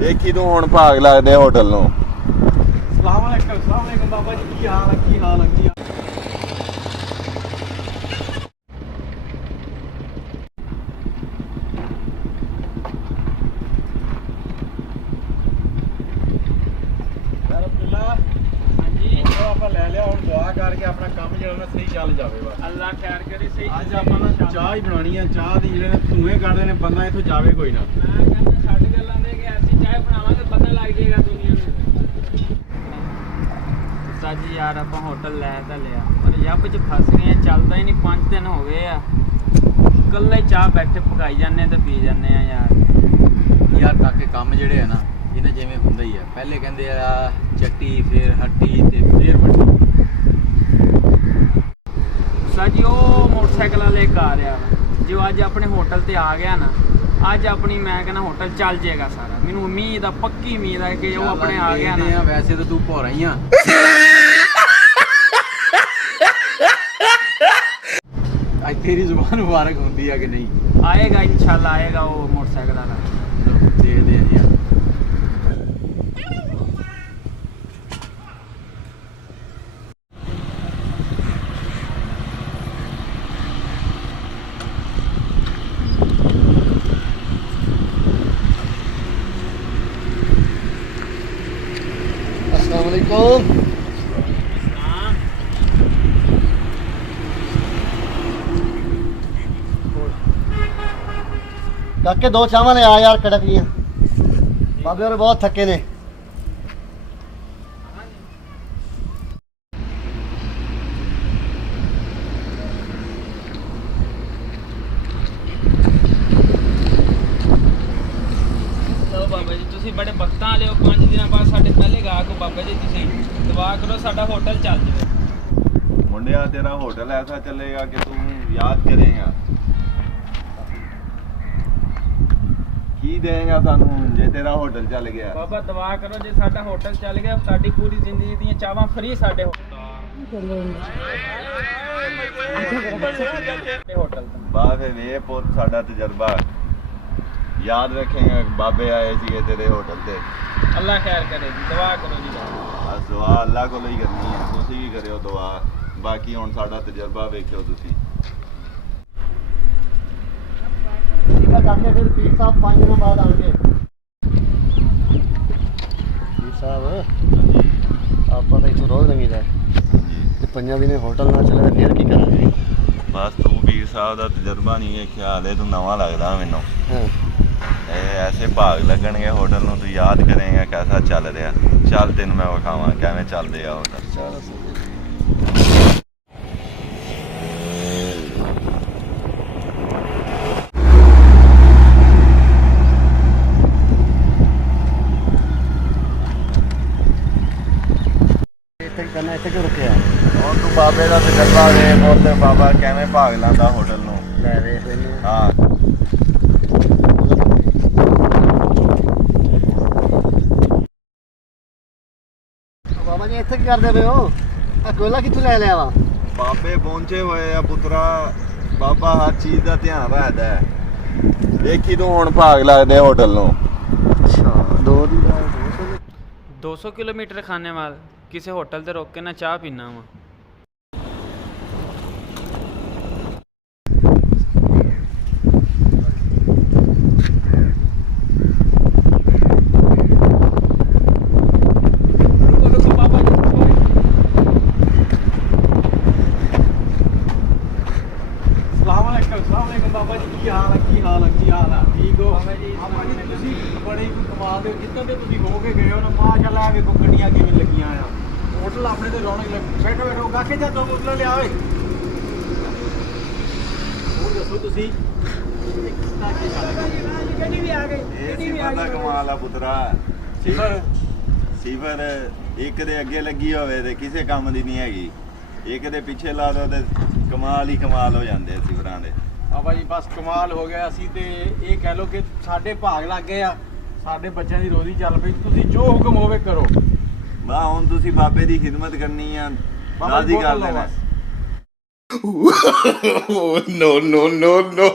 देखी तू हुण भाग लगदे होटल नूं। सलाम अलैकुम बाबा जी, की हाल है, की हाल है, की हाल? अपना काम जो सही चल जाए बस अल्लाह खैर करे। सही अज आप चाह ही बनानी है, चाह की जो धुएं करते हैं बंदा इतों जाए कोई ना। मैं कहना छड्ड गल्लां दे कि ऐसी चाय बनावांगे पता लग जाएगा दुनिया में। जी यार आप होटल लै तो लिया पर जब च फस गए, चलता ही नहीं। 5 दिन हो गए आ, कल्ला ही चाह बैठे पकाई जाने तो पी जाने यार ताकि काम जेड़े है ना इन्हें जिमें हुंदा ही है। पहले कहते आ चट्टी, फिर हट्टी ते फिर बट्टी। जी वो मोटरसाइकिल वाले एक आ रहा जो अज अपने होटल ते आ गया ना, अज अपनी मैं कहना होटल चल जाएगा सारा। मैनू उम्मीद है, पक्की उम्मीद है कि वो अपने आ गया ना। वैसे तो तू भौरा ही आ। आज तेरी जुबान मुबारक होती है कि नहीं? आएगा इंशाल्लाह आएगा वो मोटरसाइकिल वाला। दे दे यार। अस्सलाम वालेकुम। काके दो चावल ले आ यार, कड़क लिया। बाबे और बहुत थके ने। बाबा जी तुसी बड़े वक्तां वाले हो। 5 दिन बाद साडे पहले गाहक हो बाबा जी। तुसी दुआ करो साडा होटल चल जाए। मुंडिया तेरा होटल ऐसा चलेगा कि तू याद करेगा। की देगा सानू जे तेरा होटल चल गया? बाबा दुआ करो जे साडा होटल चल गया, साडी पूरी जिंदगी दी चावां फ्री साडे होटल। बाबे वे पुत साडा तजर्बा याद रखेंगे। बाबे आए थे तेरे होटल ते। अल्लाह खैर करे जी, दुआ करो जी। बस दुआ अल्लाह को ही करनी है, तुसी भी करियो दुआ। बाकी हुण साडा तजर्बा वेखियो तुसी। काके फिर पीर साहब 5 दिन बाद आएंगे। पीर साहब आप तो इतों रोज लंघी जाए, 5 दिन होटल ना चले फिर की करेंगे? बस तू पीर साहब का तजर्बा नहीं वेखिया हाले, तू नवा लगदा मैनू। ऐसे भाग लगणगे होटल नूं, तू याद करेगा कैसा चल रहा। चल तेन मैं विखावां किवें चलदे आ होटल। करना इतने क्यों रुके? और तू बाबे का तजर्बा वेख, और बाबा किवें भाग लांदा होटल नूं। ले देख लेने। हाँ बाबा जी इतने की करते पे हो? कोयला कितों ले लिया वा? बाबे पहुंचे हुए आ पुत्रा। बाबा हर चीज़ का ध्यान रखता है। देखी तू हुण भाग लगदे होटल नूं। अच्छा 200 किलोमीटर खाने वाल किसी होटल ते रोक के ना चाह पीना वा। बाबा जी की हाल है, की हाल है, की हाल है? ठीक हो बाबा जी? बड़े ही कमाल दे जिੱਦਾਂ ਦੇ ਤੁਸੀਂ ਹੋ ਕੇ ਗਏ ਹੋ ਨਾ, ਮਾਸ਼ਾਅੱਲਾ ਵੇਖੋ ਗੱਡੀਆਂ ਕਿਵੇਂ ਲੱਗੀਆਂ ਆ। ਹੋਟਲ ਆਪਣੇ ਤੇ ਰੌਣਕ ਲੱਗ। ਬੈਠੋ ਬੈਠੋ ਕਾਕੇ ਜਾ ਦੋ ਬੋਤਲਾਂ ਲਿਆ ਓਏ। ਹੋਰ ਦੱਸੋ ਤੁਸੀਂ ਗੱਡੀ ਵੀ ਆ ਗਈ। ਇਹ ਸਿਫਰ ਦਾ ਕਮਾਲ ਆ ਪੁੱਤਰਾ। ਸਿਫਰ ਇੱਕ ਦੇ ਅੱਗੇ ਲੱਗੀ ਹੋਵੇ ਤੇ ਕਿਸੇ ਕੰਮ ਦੀ ਨਹੀਂ ਹੈਗੀ, ਇੱਕ ਦੇ ਪਿੱਛੇ ਲਾ ਦੋ ਤੇ ਕਮਾਲ ਹੀ ਕਮਾਲ ਹੋ ਜਾਂਦੇ ਸਿਫਰਾਂ ਦੇ। ਬਾਬਾ ਜੀ ਬਸ ਕਮਾਲ ਹੋ ਗਿਆ। ਅਸੀਂ ਤੇ ਇਹ ਕਹਿ ਲਓ ਕਿ ਸਾਡੇ ਭਾਗ ਲੱਗ ਗਏ ਆ, ਸਾਡੇ ਬੱਚਿਆਂ ਦੀ ਰੋਜ਼ੀ ਚੱਲ ਪਈ। ਤੁਸੀਂ ਜੋ ਹੁਕਮ ਹੋਵੇ ਕਰੋ। ਵਾਹ ਹੁਣ ਤੁਸੀਂ ਬਾਬੇ ਦੀ ਖਿਦਮਤ ਕਰਨੀ ਆ, ਰਾਜ਼ੀ ਕਰ ਲੈਣਾ। No, no, no, no.